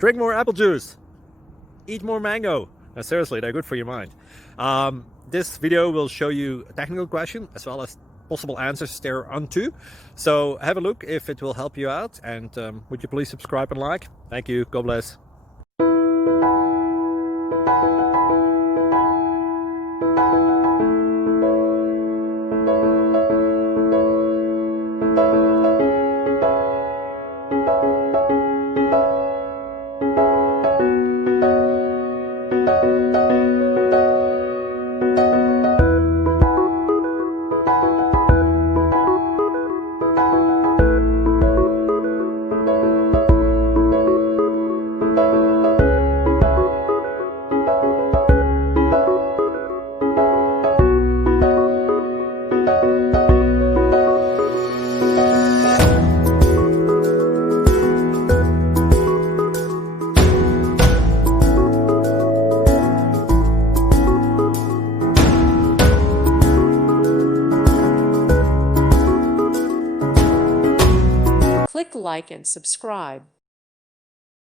Drink more apple juice. Eat more mango. No, seriously, they're good for your mind. This video will show you a technical question as well as possible answers thereunto. So have a look if it will help you out, and would you please subscribe and like? Thank you. God bless. Click like and subscribe.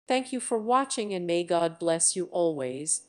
Thank you for watching, and may God bless you always.